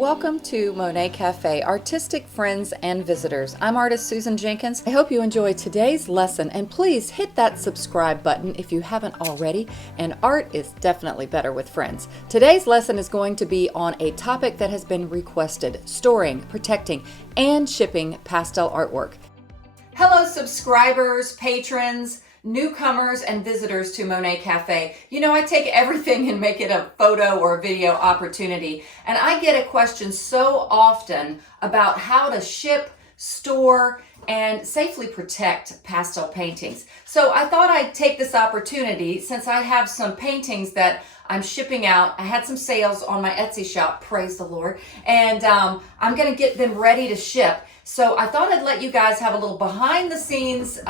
Welcome to Monet Cafe, Artistic Friends and Visitors. I'm artist Susan Jenkins. I hope you enjoy today's lesson, and please hit that subscribe button if you haven't already, and art is definitely better with friends. Today's lesson is going to be on a topic that has been requested: storing, protecting, and shipping pastel artwork. Hello subscribers, patrons, newcomers, and visitors to Monet Cafe. You know, I take everything and make it a photo or a video opportunity, and I get a question so often about how to ship, store, and safely protect pastel paintings. So I thought I'd take this opportunity, since I have some paintings that I'm shipping out. I had some sales on my Etsy shop, praise the Lord, and I'm gonna get them ready to ship. So I thought I'd let you guys have a little behind the scenes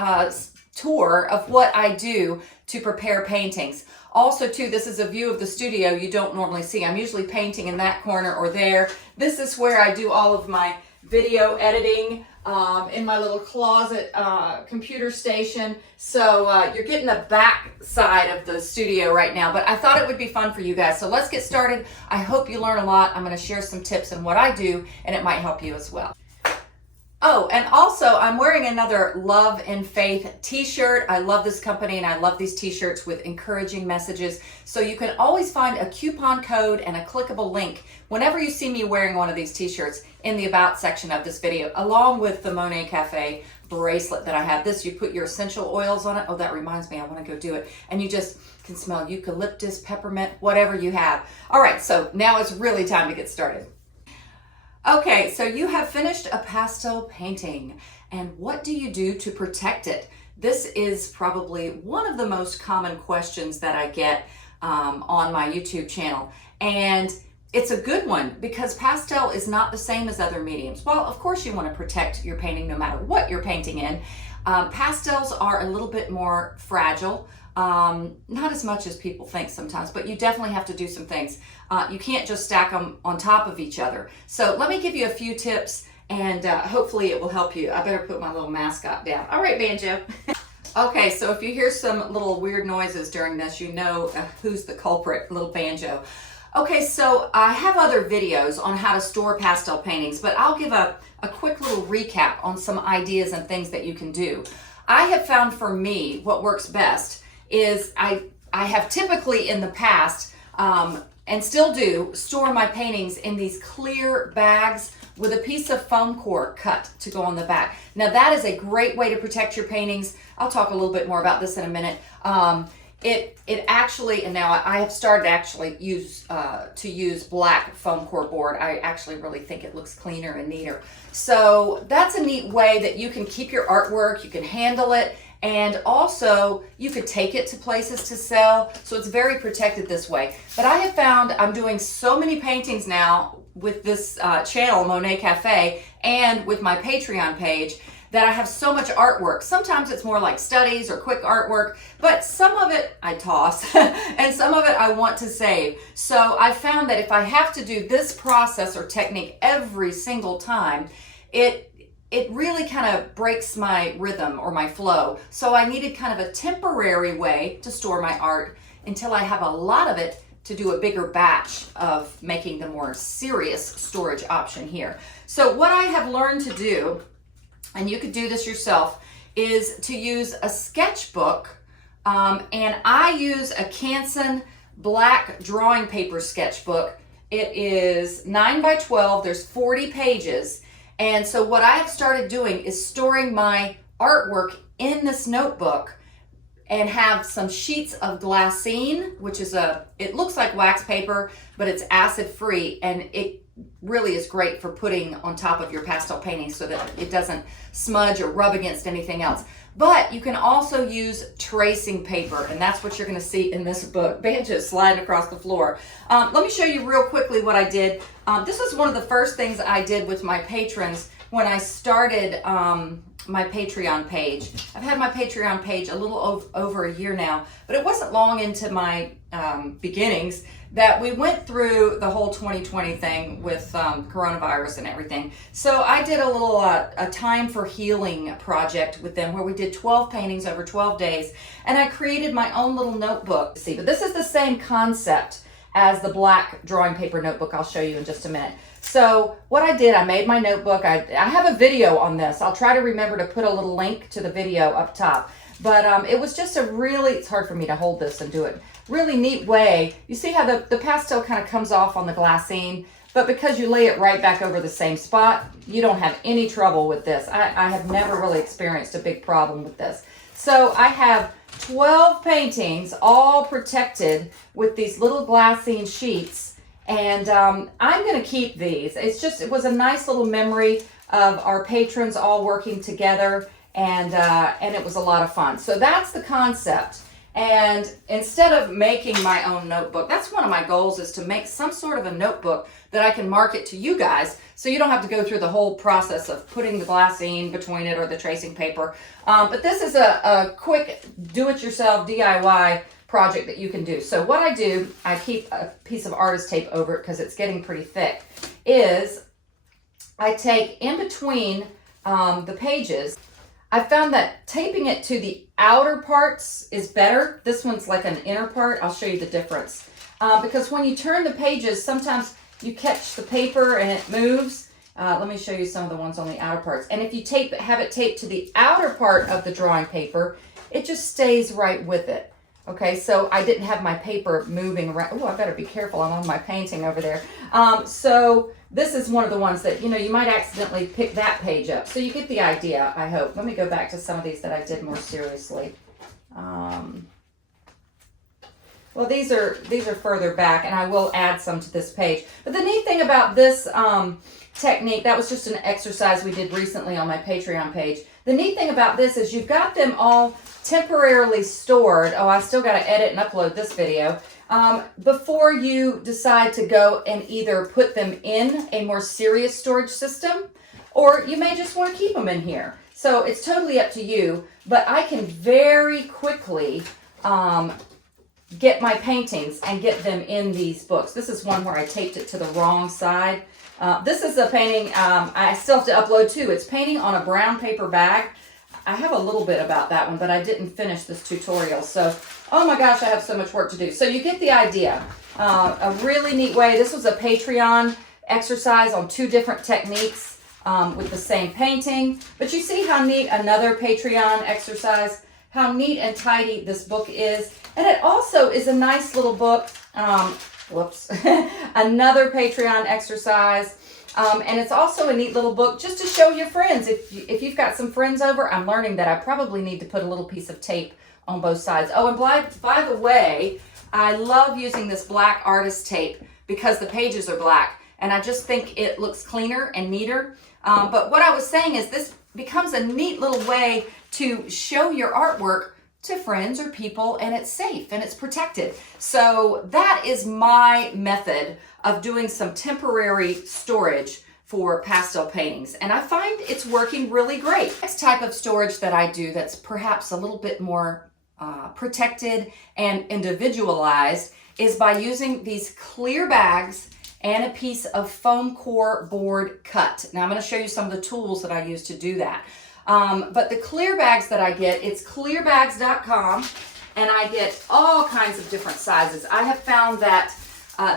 tour of what I do to prepare paintings. Also too, this is a view of the studio you don't normally see. I'm usually painting in that corner or there. This is where I do all of my video editing in my little closet computer station. So you're getting the back side of the studio right now, but I thought it would be fun for you guys. So let's get started. I hope you learn a lot. I'm going to share some tips on what I do, and it might help you as well. Oh, and also I'm wearing another Love and Faith t-shirt. I love this company and I love these t-shirts with encouraging messages. So you can always find a coupon code and a clickable link whenever you see me wearing one of these t-shirts in the About section of this video, along with the Monet Cafe bracelet that I have. This, you put your essential oils on it. Oh, that reminds me, I want to go do it. And you just can smell eucalyptus, peppermint, whatever you have. All right, so now it's really time to get started. Okay, so you have finished a pastel painting, and what do you do to protect it? This is probably one of the most common questions that I get on my YouTube channel, and it's a good one because pastel is not the same as other mediums. Well, of course you want to protect your painting no matter what you're painting in. Pastels are a little bit more fragile. Not as much as people think sometimes, but you definitely have to do some things. You can't just stack them on top of each other. So let me give you a few tips, and hopefully it will help you. I better put my little mascot down. All right, Banjo. Okay, so if you hear some little weird noises during this, you know who's the culprit, little Banjo. Okay, so I have other videos on how to store pastel paintings, but I'll give a quick little recap on some ideas and things that you can do. I have found for me what works best is I have typically in the past, and still do, store my paintings in these clear bags with a piece of foam core cut to go on the back. Now that is a great way to protect your paintings. I'll talk a little bit more about this in a minute. It actually, and now I have started to use black foam core board. I actually really think it looks cleaner and neater. So that's a neat way that you can keep your artwork, you can handle it, and also you could take it to places to sell. So it's very protected this way. But I have found I'm doing so many paintings now with this channel, Monet Cafe, and with my Patreon page, that I have so much artwork. Sometimes it's more like studies or quick artwork, but some of it I toss and some of it I want to save. So I found that if I have to do this process or technique every single time, it really kind of breaks my rhythm or my flow. So I needed kind of a temporary way to store my art until I have a lot of it to do a bigger batch of making the more serious storage option here. So what I have learned to do, and you could do this yourself, is to use a sketchbook, and I use a Canson black drawing paper sketchbook. It is 9 by 12, there's 40 pages. And so what I have started doing is storing my artwork in this notebook and have some sheets of glassine, which is it looks like wax paper, but it's acid free, and it really is great for putting on top of your pastel painting so that it doesn't smudge or rub against anything else. But you can also use tracing paper, and that's what you're going to see in this book. Banjo's sliding across the floor. Let me show you real quickly what I did. This was one of the first things I did with my patrons when I started my Patreon page. I've had my Patreon page a little over a year now, but it wasn't long into my beginnings that we went through the whole 2020 thing with coronavirus and everything. So I did a little a time for healing project with them where we did 12 paintings over 12 days, and I created my own little notebook. See, but this is the same concept as the black drawing paper notebook I'll show you in just a minute. So what I did, I made my notebook. I have a video on this. I'll try to remember to put a little link to the video up top. But it was just a really, it's hard for me to hold this and do it, really neat way. You see how the pastel kind of comes off on the glassine, but because you lay it right back over the same spot, you don't have any trouble with this. I have never really experienced a big problem with this. So I have 12 paintings all protected with these little glassine sheets, and I'm going to keep these. It was a nice little memory of our patrons all working together, and it was a lot of fun. So that's the concept. And instead of making my own notebook, that's one of my goals, is to make some sort of a notebook that I can market to you guys, so you don't have to go through the whole process of putting the glassine between it or the tracing paper. But this is a quick do-it-yourself DIY project that you can do. So what I do, I keep a piece of artist tape over it because it's getting pretty thick, is I take in between the pages, I found that taping it to the outer parts is better. This one's like an inner part. I'll show you the difference. Because when you turn the pages, sometimes you catch the paper and it moves. Let me show you some of the ones on the outer parts. And if you have it taped to the outer part of the drawing paper, it just stays right with it. Okay, so I didn't have my paper moving around. Oh, I better be careful. I'm on my painting over there. So this is one of the ones that, you might accidentally pick that page up. So you get the idea, I hope. Let me go back to some of these that I did more seriously. Well, these are further back, and I will add some to this page. But the neat thing about this technique, that was just an exercise we did recently on my Patreon page. The neat thing about this is you've got them all temporarily stored. Oh, I still got to edit and upload this video. Before you decide to go and either put them in a more serious storage system, or you may just want to keep them in here. So it's totally up to you, but I can very quickly get my paintings and get them in these books. This is one where I taped it to the wrong side. This is a painting I still have to upload too. It's painting on a brown paper bag. I have a little bit about that one, but I didn't finish this tutorial. So, oh my gosh, I have so much work to do. So you get the idea. A really neat way. This was a Patreon exercise on 2 different techniques with the same painting. But you see how neat another Patreon exercise, how neat and tidy this book is. And it also is a nice little book. Whoops. Another Patreon exercise. And it's also a neat little book just to show your friends. If you've got some friends over, I'm learning that I probably need to put a little piece of tape on both sides. Oh, and by the way, I love using this black artist tape because the pages are black, and I just think it looks cleaner and neater. But what I was saying is this becomes a neat little way to show your artwork to friends or people, and it's safe and it's protected. So that is my method of doing some temporary storage for pastel paintings, and I find it's working really great. Next type of storage that I do that's perhaps a little bit more protected and individualized is by using these clear bags and a piece of foam core board cut. Now I'm going to show you some of the tools that I use to do that. But the clear bags that I get, it's clearbags.com, and I get all kinds of different sizes. I have found that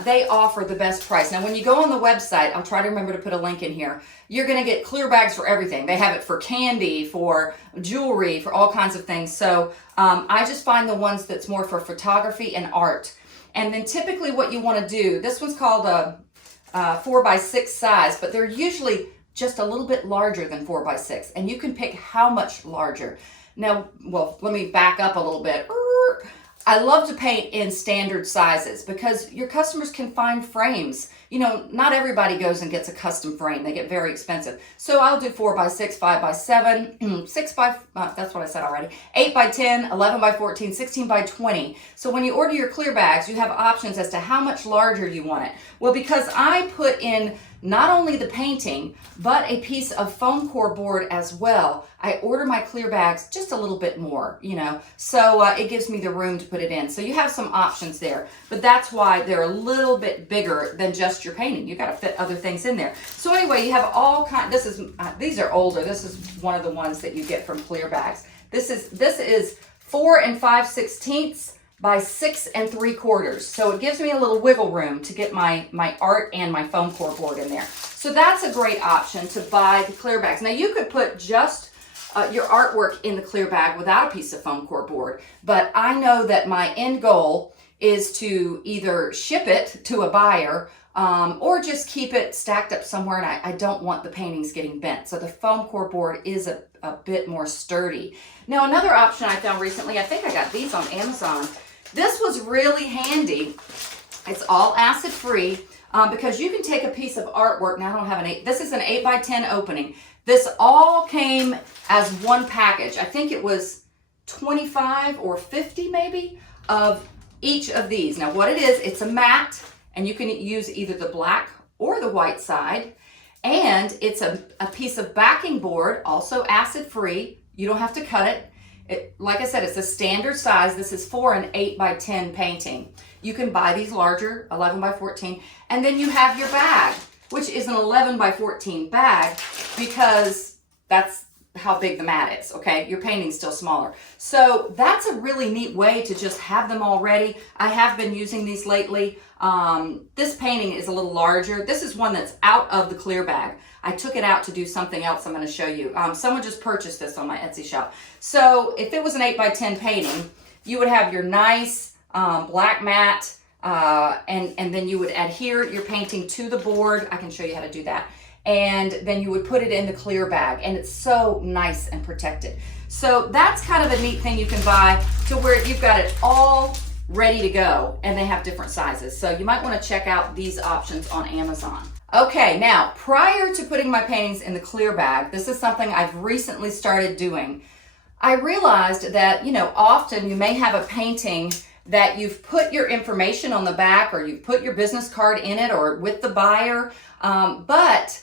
they offer the best price. Now, when you go on the website, I'll try to remember to put a link in here, you're going to get clear bags for everything. They have it for candy, for jewelry, for all kinds of things. So I just find the ones that's more for photography and art. And then typically what you want to do, this one's called a 4x6 size, but they're usually just a little bit larger than 4x6, and you can pick how much larger. Now, well, let me back up a little bit. I love to paint in standard sizes because your customers can find frames. Not everybody goes and gets a custom frame. They get very expensive. So I'll do 4x6, 5x7, 6x, that's what I said already, 8x10, 11x14, 16x20. So when you order your clear bags, you have options as to how much larger you want it. Well, because I put in not only the painting, but a piece of foam core board as well, I order my clear bags just a little bit more, so it gives me the room to put it in. So you have some options there, but that's why they're a little bit bigger than just your painting. You got to fit other things in there. So anyway, you have all kinds. These are older. This is one of the ones that you get from clear bags. This is 4 5/16 by 6 3/4. So it gives me a little wiggle room to get my art and my foam core board in there. So that's a great option to buy the clear bags. Now you could put just your artwork in the clear bag without a piece of foam core board, but I know that my end goal is to either ship it to a buyer or just keep it stacked up somewhere, and I don't want the paintings getting bent. So the foam core board is a bit more sturdy. Now another option I found recently, I think I got these on Amazon. This was really handy. It's all acid free because you can take a piece of artwork. Now I don't have this is an 8 by 10 opening. This all came as one package. I think it was 25 or 50 maybe of each of these. Now what it is, it's a mat, and you can use either the black or the white side. And it's a piece of backing board, also acid free. You don't have to cut it. Like I said, it's a standard size. This is for an 8 by 10 painting. You can buy these larger, 11 by 14. And then you have your bag, which is an 11 by 14 bag because that's how big the mat is, okay? Your painting's still smaller. So that's a really neat way to just have them all ready. I have been using these lately. This painting is a little larger. This is one that's out of the clear bag. I took it out to do something else I'm going to show you. Someone just purchased this on my Etsy shop. So if it was an 8 by 10 painting, you would have your nice black mat, and then you would adhere your painting to the board. I can show you how to do that. And then you would put it in the clear bag, and it's so nice and protected. So that's kind of a neat thing you can buy to where you've got it all ready to go, and they have different sizes. So you might want to check out these options on Amazon. Okay, now prior to putting my paintings in the clear bag, this is something I've recently started doing. I realized that, often you may have a painting that you've put your information on the back, or you've put your business card in it or with the buyer, but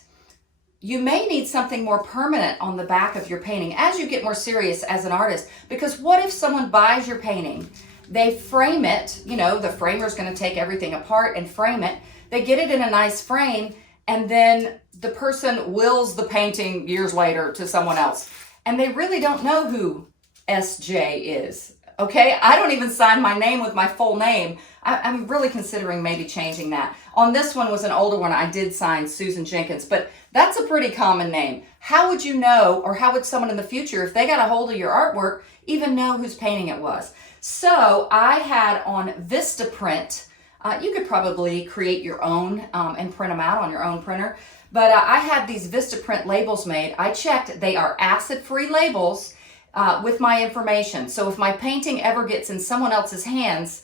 you may need something more permanent on the back of your painting as you get more serious as an artist. Because what if someone buys your painting, they frame it, the framer's going to take everything apart and frame it. They get it in a nice frame, and then the person wills the painting years later to someone else, and they really don't know who SJ is. Okay, I don't even sign my name with my full name. I'm really considering maybe changing that. On this one was an older one. I did sign Susan Jenkins, but that's a pretty common name. How would you know, or how would someone in the future, if they got a hold of your artwork, even know whose painting it was? So I had on Vistaprint, you could probably create your own and print them out on your own printer, but I had these Vistaprint labels made. I checked, they are acid-free labels with my information. So if my painting ever gets in someone else's hands,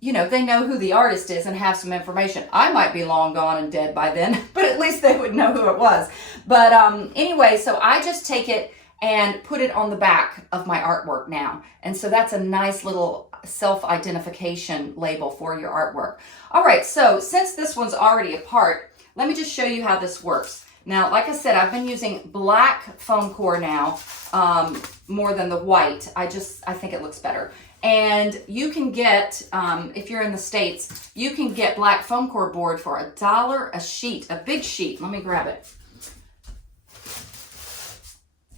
they know who the artist is and have some information. I might be long gone and dead by then, but at least they would know who it was. But anyway, so I just take it and put it on the back of my artwork now. And so that's a nice little self-identification label for your artwork. All right, so since this one's already apart, let me just show you how this works. Now, like I said, I've been using black foam core now more than the white. I think it looks better. And you can get, if you're in the States, you can get black foam core board for $1 a sheet, a big sheet. Let me grab it.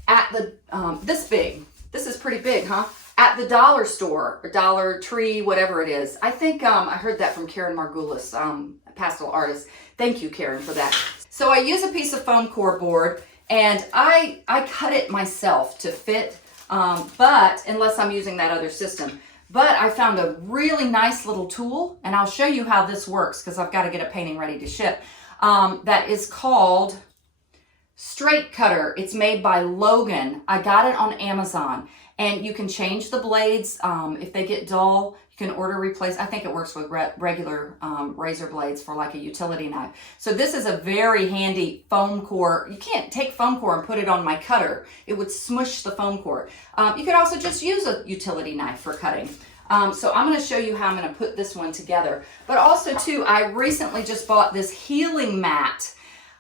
At the, this big. This is pretty big, huh? At the dollar store, or Dollar Tree, whatever it is. I think I heard that from Karen Margulis, Pastel artist. Thank you, Karen, for that. So I use a piece of foam core board, and I cut it myself to fit, but unless I'm using that other system. But I found a really nice little tool, and I'll show you how this works because I've got to get a painting ready to ship. That is called Straight Cutter. It's made by Logan. I got it on Amazon, and you can change the blades if they get dull. You can order replace. I think it works with regular razor blades for like a utility knife. So this is a very handy foam core. You can't take foam core and put it on my cutter. It would smush the foam core. You could also just use a utility knife for cutting. So I'm going to show you how I'm going to put this one together. But also too, I recently just bought this healing mat.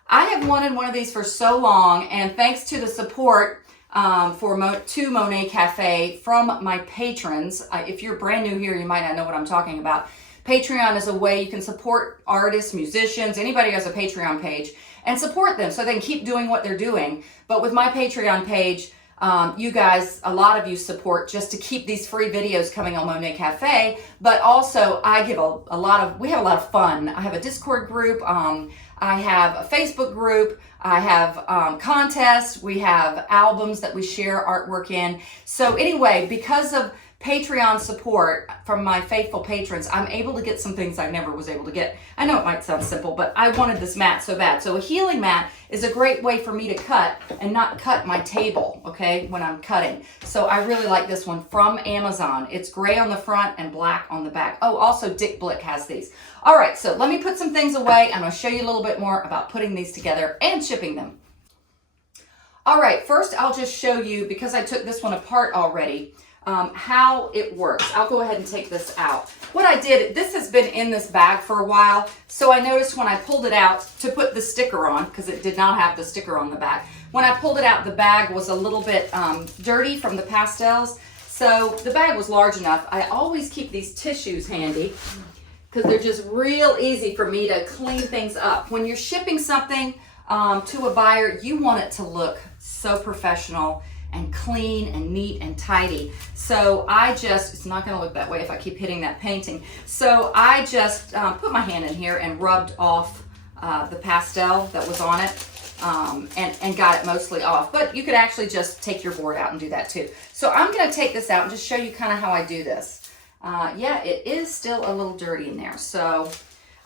I have wanted one of these for so long, and thanks to the support to Monet Cafe from my patrons. If you're brand new here, you might not know what I'm talking about. Patreon is a way you can support artists, musicians, anybody who has a Patreon page, and support them so they can keep doing what they're doing. But with my Patreon page, you guys, a lot of you support just to keep these free videos coming on Monet Cafe, but also I give we have a lot of fun. I have a Discord group, I have a Facebook group, I have contests, we have albums that we share artwork in. So anyway, because of Patreon support from my faithful patrons, I'm able to get some things I never was able to get. I know it might sound simple, but I wanted this mat so bad. So a healing mat is a great way for me to cut and not cut my table, okay, when I'm cutting. So I really like this one from Amazon. It's gray on the front and black on the back. Oh, also Dick Blick has these. All right, so let me put some things away. I'm gonna show you a little bit more about putting these together and shipping them. All right, first I'll just show you, because I took this one apart already, how it works. I'll go ahead and take this out. What I did, this has been in this bag for a while, so I noticed when I pulled it out to put the sticker on, because it did not have the sticker on the back, when I pulled it out, the bag was a little bit dirty from the pastels, so the bag was large enough. I always keep these tissues handy, because they're just real easy for me to clean things up. When you're shipping something to a buyer, you want it to look so professional and clean and neat and tidy. So it's not gonna look that way if I keep hitting that painting. So I just put my hand in here and rubbed off the pastel that was on it and got it mostly off. But you could actually just take your board out and do that too. So I'm gonna take this out and just show you kind of how I do this. Yeah, it is still a little dirty in there. So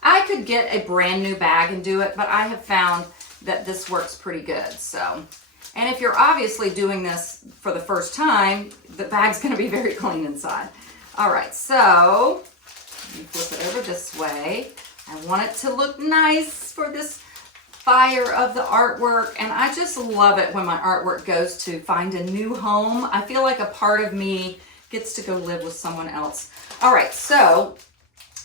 I could get a brand new bag and do it, but I have found that this works pretty good. So. And if you're obviously doing this for the first time, the bag's going to be very clean inside. All right, so you flip it over this way. I want it to look nice for this fire of the artwork. And I just love it when my artwork goes to find a new home. I feel like a part of me gets to go live with someone else. All right, so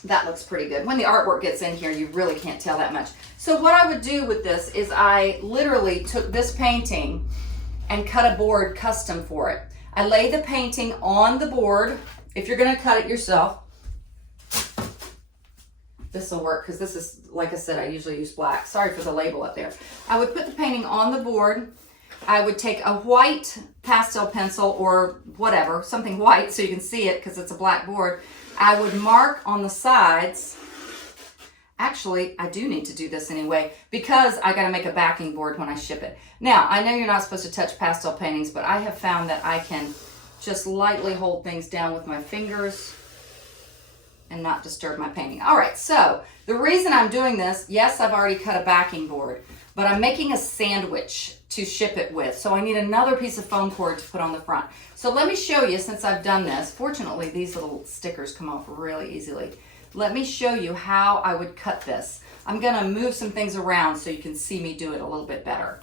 that looks pretty good. When the artwork gets in here, you really can't tell that much. So what I would do with this is I literally took this painting and cut a board custom for it. I lay the painting on the board. If you're gonna cut it yourself, this will work, because this is, like I said, I usually use black. Sorry for the label up there. I would put the painting on the board. I would take a white pastel pencil or whatever, something white so you can see it because it's a black board. I would mark on the sides. Actually, I do need to do this anyway because I got to make a backing board when I ship it. Now, I know you're not supposed to touch pastel paintings, but I have found that I can just lightly hold things down with my fingers and not disturb my painting. All right, so the reason I'm doing this, yes, I've already cut a backing board, but I'm making a sandwich to ship it with. So I need another piece of foam cord to put on the front. So let me show you, since I've done this, fortunately these little stickers come off really easily. Let me show you how I would cut this. I'm gonna move some things around so you can see me do it a little bit better.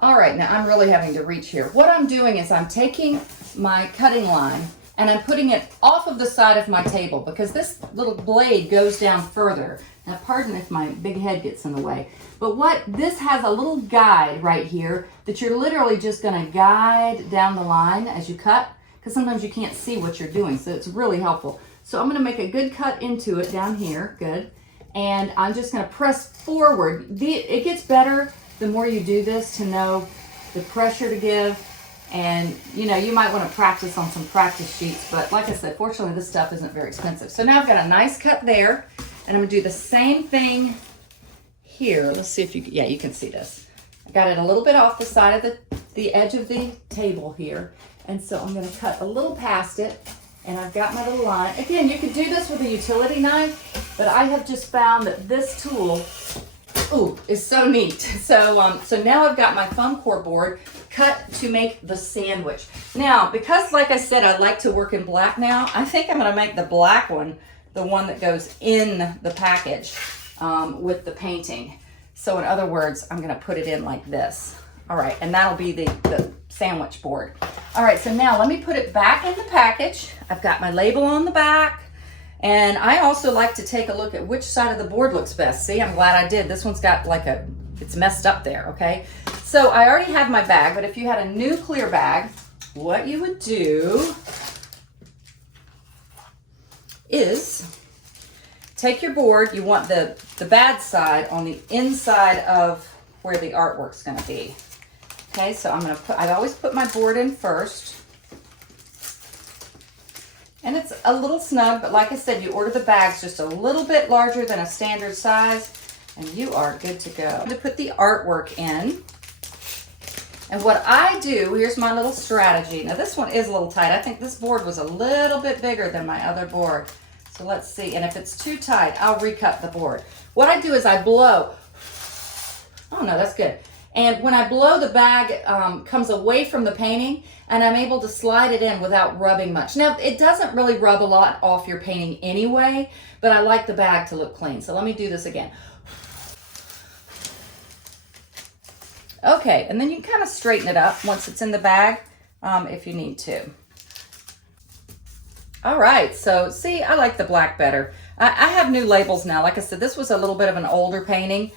All right, now I'm really having to reach here. What I'm doing is I'm taking my cutting line and I'm putting it off of the side of my table because this little blade goes down further. Now pardon if my big head gets in the way, but this has a little guide right here that you're literally just gonna guide down the line as you cut, because sometimes you can't see what you're doing, so it's really helpful. So I'm gonna make a good cut into it down here, good. And I'm just gonna press forward. It gets better the more you do this to know the pressure to give. And you know, you might wanna practice on some practice sheets, but like I said, fortunately this stuff isn't very expensive. So now I've got a nice cut there, and I'm gonna do the same thing here. Let's see if you can see this. I got it a little bit off the side of the edge of the table here. And so I'm gonna cut a little past it, and I've got my little line. Again, you could do this with a utility knife, but I have just found that this tool, is so neat. So now I've got my foam core board cut to make the sandwich. Now, because like I said, I like to work in black now, I think I'm gonna make the black one the one that goes in the package with the painting. So in other words, I'm gonna put it in like this. All right, and that'll be the sandwich board. All right, so now let me put it back in the package. I've got my label on the back, and I also like to take a look at which side of the board looks best. See, I'm glad I did. This one's got it's messed up there, okay? So I already have my bag, but if you had a new clear bag, what you would do is take your board. You want the bad side on the inside of where the artwork's gonna be. Okay, so I always put my board in first. And it's a little snug, but like I said, you order the bags just a little bit larger than a standard size, and you are good to go. I'm going to put the artwork in. And what I do, here's my little strategy. Now this one is a little tight. I think this board was a little bit bigger than my other board. So let's see, and if it's too tight, I'll recut the board. What I do is I blow. Oh no, that's good. And when I blow, the bag comes away from the painting, and I'm able to slide it in without rubbing much. Now, it doesn't really rub a lot off your painting anyway, but I like the bag to look clean. So let me do this again. Okay, and then you can kind of straighten it up once it's in the bag if you need to. All right, so see, I like the black better. I have new labels now. Like I said, this was a little bit of an older painting.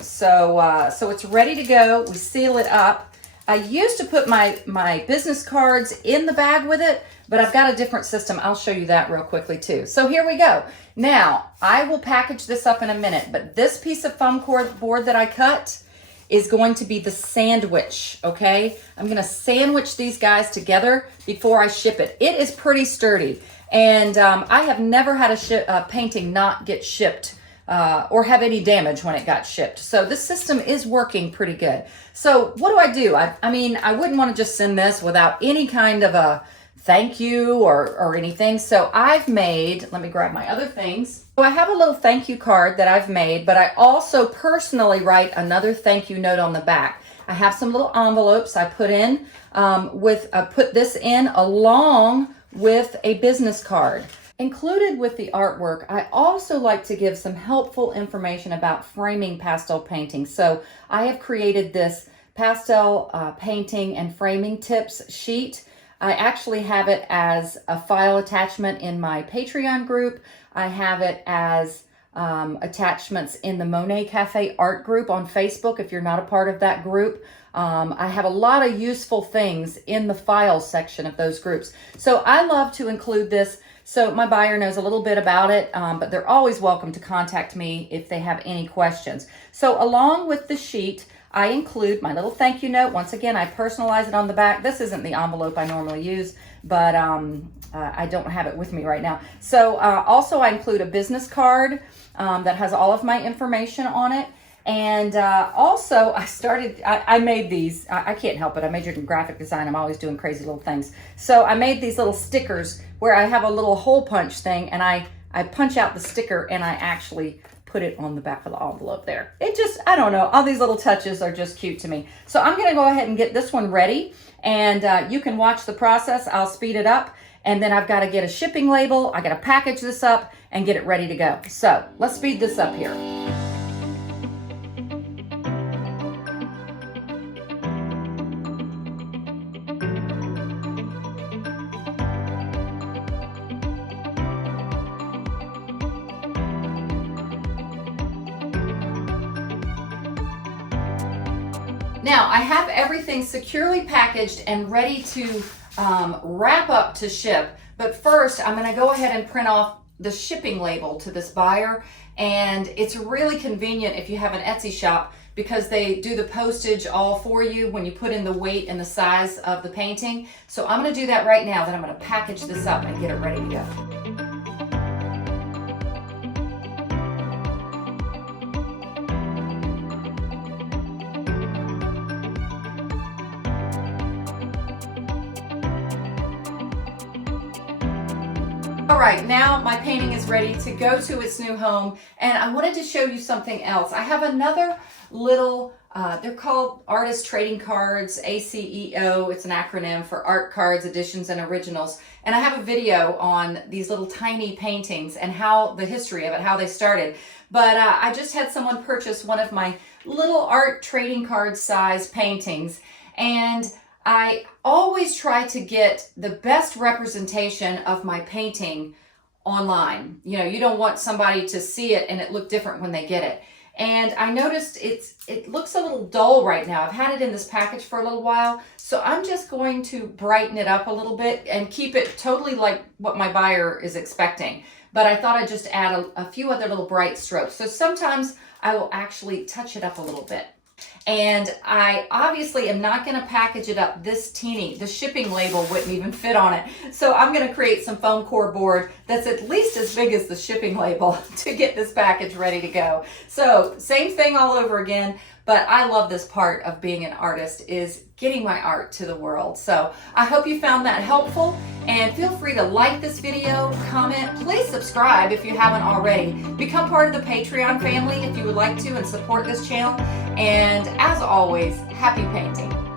So it's ready to go. We seal it up. I used to put my business cards in the bag with it, but I've got a different system. I'll show you that real quickly too. So here we go. Now, I will package this up in a minute, but this piece of foam core board that I cut is going to be the sandwich, okay? I'm gonna sandwich these guys together before I ship it. It is pretty sturdy, and I have never had a painting not get shipped or have any damage when it got shipped. So this system is working pretty good. So what do? I mean, I wouldn't want to just send this without any kind of a thank you or anything. So I've made, let me grab my other things. So I have a little thank you card that I've made, but I also personally write another thank you note on the back. I have some little envelopes I put in put this in along with a business card. Included with the artwork, I also like to give some helpful information about framing pastel paintings. So I have created this pastel painting and framing tips sheet. I actually have it as a file attachment in my Patreon group. I have it as attachments in the Monet Cafe art group on Facebook if you're not a part of that group. I have a lot of useful things in the files section of those groups. So I love to include this so my buyer knows a little bit about it, but they're always welcome to contact me if they have any questions. So along with the sheet, I include my little thank you note. Once again, I personalize it on the back. This isn't the envelope I normally use, but I don't have it with me right now. So also I include a business card that has all of my information on it. And also I made these, I can't help it. I majored in graphic design. I'm always doing crazy little things. So I made these little stickers where I have a little hole punch thing, and I punch out the sticker and I actually put it on the back of the envelope there. It just, I don't know, all these little touches are just cute to me. So I'm gonna go ahead and get this one ready, and you can watch the process. I'll speed it up, and then I've got to get a shipping label. I got to package this up and get it ready to go. So let's speed this up here. Now, I have everything securely packaged and ready to wrap up to ship, but first I'm going to go ahead and print off the shipping label to this buyer, and it's really convenient if you have an Etsy shop because they do the postage all for you when you put in the weight and the size of the painting. So I'm going to do that right now, then I'm going to package this up and get it ready to go. All right, now my painting is ready to go to its new home, and I wanted to show you something else. I have another little, they're called Artist Trading Cards, ACEO. It's an acronym for Art Cards, Editions, and Originals. And I have a video on these little tiny paintings and how the history of it, how they started. But I just had someone purchase one of my little art trading card size paintings, and I always try to get the best representation of my painting online. You know, you don't want somebody to see it and it look different when they get it. And I noticed it looks a little dull right now. I've had it in this package for a little while, so I'm just going to brighten it up a little bit and keep it totally like what my buyer is expecting. But I thought I'd just add a few other little bright strokes. So sometimes I will actually touch it up a little bit. And I obviously am not going to package it up this teeny. The shipping label wouldn't even fit on it. So I'm going to create some foam core board that's at least as big as the shipping label to get this package ready to go. So same thing all over again. But I love this part of being an artist, is getting my art to the world. So I hope you found that helpful, and feel free to like this video, comment, please subscribe if you haven't already. Become part of the Patreon family if you would like to and support this channel. And as always, happy painting.